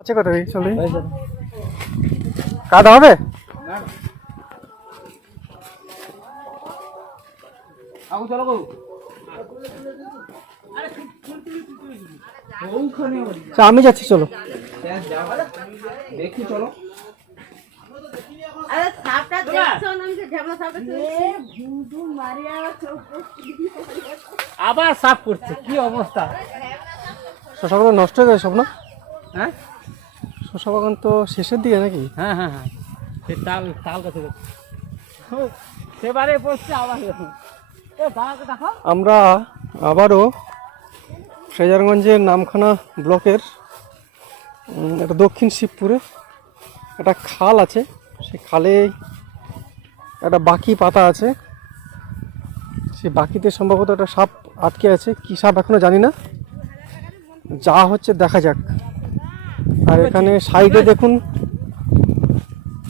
আছে কত চল। কাদা হবে? আগু চলো গো। আমি যাচ্ছি চলো। দেখি চলো। আবার সাফ করছে কি অবস্থা? নষ্ট হয়ে গেছে সব না? হ্যাঁ? শশা বাগান তো শেষের দিকে নাকি? হ্যাঁ হ্যাঁ হ্যাঁ। সে তাল তাল গাছে সেবারে পড়ছে আবার আমরা আবারও ফ্রেজারগঞ্জের নামখানা ব্লকের একটা দক্ষিণ শিবপুরে একটা খাল আছে। সেই খালে একটা বাকি পাতা আছে। সেই বাকিতে সম্ভবত একটা সাপ আটকে আছে। কী সাপ এখনও জানি না। যা হচ্ছে দেখা যাক। আর এখানে সাইডে দেখুন,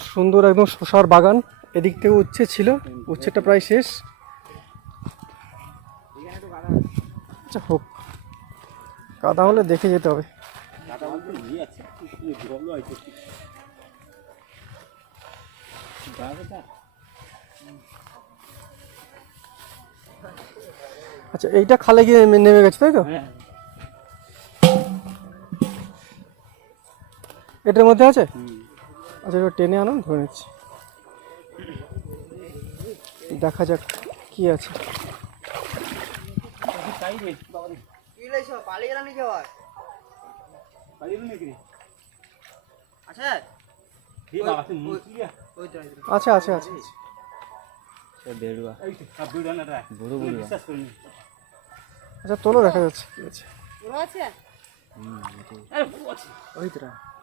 সুন্দর একদম শশার বাগান। এদিক থেকে উচ্ছে ছিল উচ্ছেটা প্রায় শেষ। আচ্ছা হোক। কাদা হলে দেখে যেতে হবে। আচ্ছা এইটা খালে গিয়ে নেমে- গেছে, তাই তো? এটার মধ্যে আছে? আচ্ছা এটা টেনে আনো ধরে নিচ্ছি। দেখা যাক কি আছে। আছে? আছে আছে। আচ্ছা তোলো দেখা যাচ্ছে কি আছে। আছে?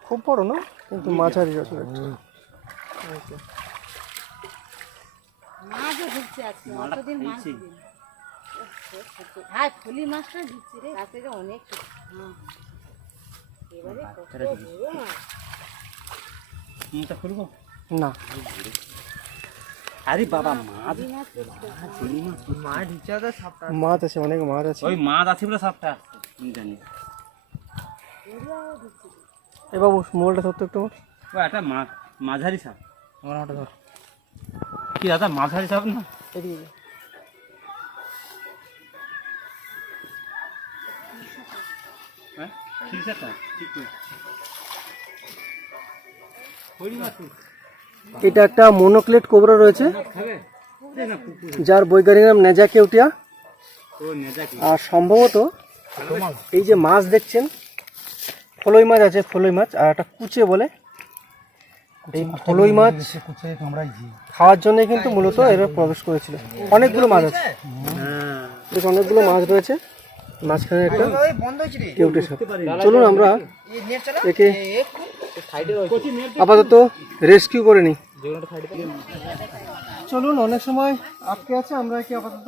খুব বড় না? কিন্তু মাঝারি আছে একটা। মাছও ঢুকছে আজকে অতদিন মাছ হ্যাঁ ফুলি মাছটা ঢুকছে রে অনেক হ্যাঁ। মুখটা খুলবো? না। আরে বাবা মাছ মাছ আছে অনেক মাছ আছে। ওই মাছ আছে বলে সাপটা জানি। এ বাবু মোবাইলটা ধরতো একটু। ও একটা মাঝারি সাপ। আমার ওটা ধর। কি দাদা মাঝারি সাপ না? এদিকে হ্যাঁ? ঠিক আছে ঠিক এটা একটা মনোক্লেট কোবরা রয়েছে যার বৈজ্ঞানিক নাম নেজা কেউটিয়া ও নেজা কি আর সম্ভবত এই যে মাছ দেখছেন ফলই মাছ আছে ফলই মাছ। আর একটা কুচে বলে এই ফলই মাছ খাওয়ার জন্য কিন্তু মূলত এরা প্রবেশ করেছিল। অনেকগুলো মাছ আছে। বেশ অনেকগুলো মাছ রয়েছে। মাঝখানে একটা কেউটে সাপ চলুন আমরা একে আপাতত রেস্কিউ করে নিই। চলুন অনেক সময় আটকে আছে আমরা একে আপাতত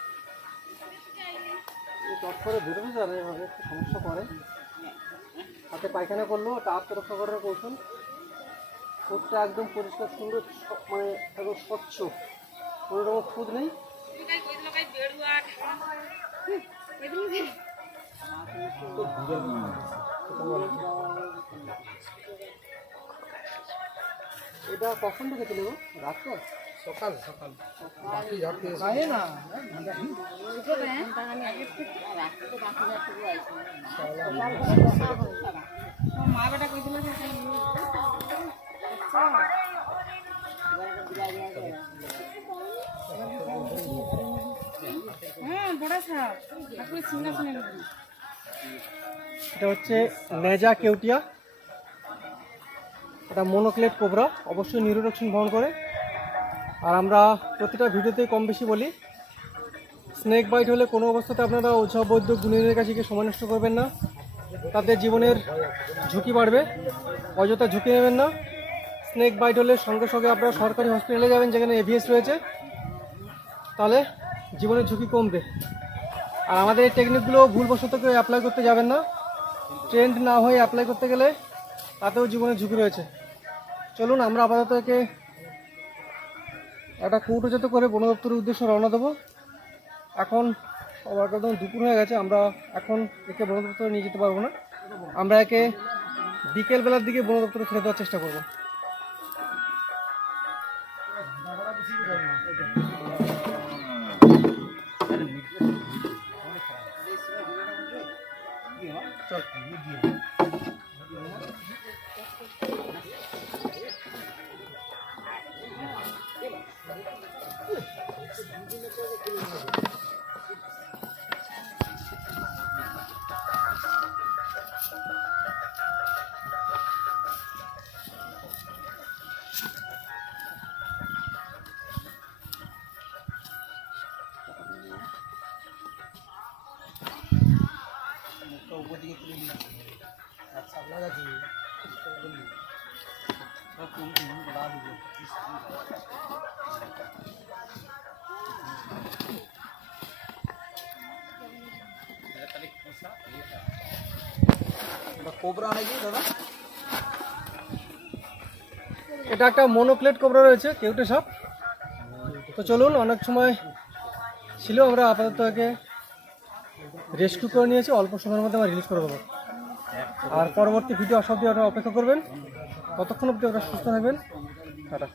চট করে বেরোবে যাবে, এভাবে একটু সমস্যা করে। হাতে পায়খানা করলেও ওটা আত্মরক্ষা করার কৌশল। ঠোঁটটা একদম পরিষ্কার, সুন্দর মানে একদম স্বচ্ছ। কোনো রকম খুদ নেই। এটা কখন থেকে ছিল গো? রাত্রে? সকাল সকাল। না মা বেটা কইছিল যে হ্যাঁ বড় সাপ। আপনি সিংহাসনে এটা হচ্ছে নেজা কেউটিয়া। এটা মনোক্লেট কোবরা অবশ্যই নিউরোটক্সিন বহন করে। আর আমরা প্রতিটা ভিডিওতেই কম বেশি বলি, স্নেক বাইট হলে কোনো অবস্থাতে আপনারা ওঝা বৈদ্য গুণীনের কাছে গিয়ে সময় নষ্ট করবেন না। তাদের জীবনের ঝুঁকি বাড়বে, অযথা ঝুঁকি নেবেন না। স্নেক বাইট হলে সঙ্গে সঙ্গে আপনারা সরকারি হসপিটালে যাবেন, যেখানে এভিএস রয়েছে। তাহলে জীবনের ঝুঁকি কমবে। আর আমাদের এই টেকনিকগুলো ভুলবশত কেউ অ্যাপ্লাই করতে যাবেন না। ট্রেন্ড না হয়ে অ্যাপ্লাই করতে গেলে তাতেও জীবনের ঝুঁকি রয়েছে। চলুন, আমরা আপাতত একে একটা কৌটোজাত করে বন দপ্তরের উদ্দেশ্যে রওনা দেবো। এখন একদম দুপুর হয়ে গেছে, আমরা এখন একে বন দপ্তরে নিয়ে যেতে পারব না। আমরা একে বিকেলবেলার দিকে বন দপ্তরে ফেলে দেওয়ার চেষ্টা করব। এটা একটা মনোক্লেট কোবরা রয়েছে, কেউটে সাপ। তো চলুন, অনেক সময় ছিল, আমরা আপাতত একে রেস্কিউ করে নিয়েছি, অল্প সময়ের মধ্যে আমরা রিলিজ করে দেবো। আর পরবর্তী ভিডিও আসা দিয়ে আপনারা অপেক্ষা করবেন। ততক্ষণ অবধি ওরা সুস্থ থাকবেন। টাটা।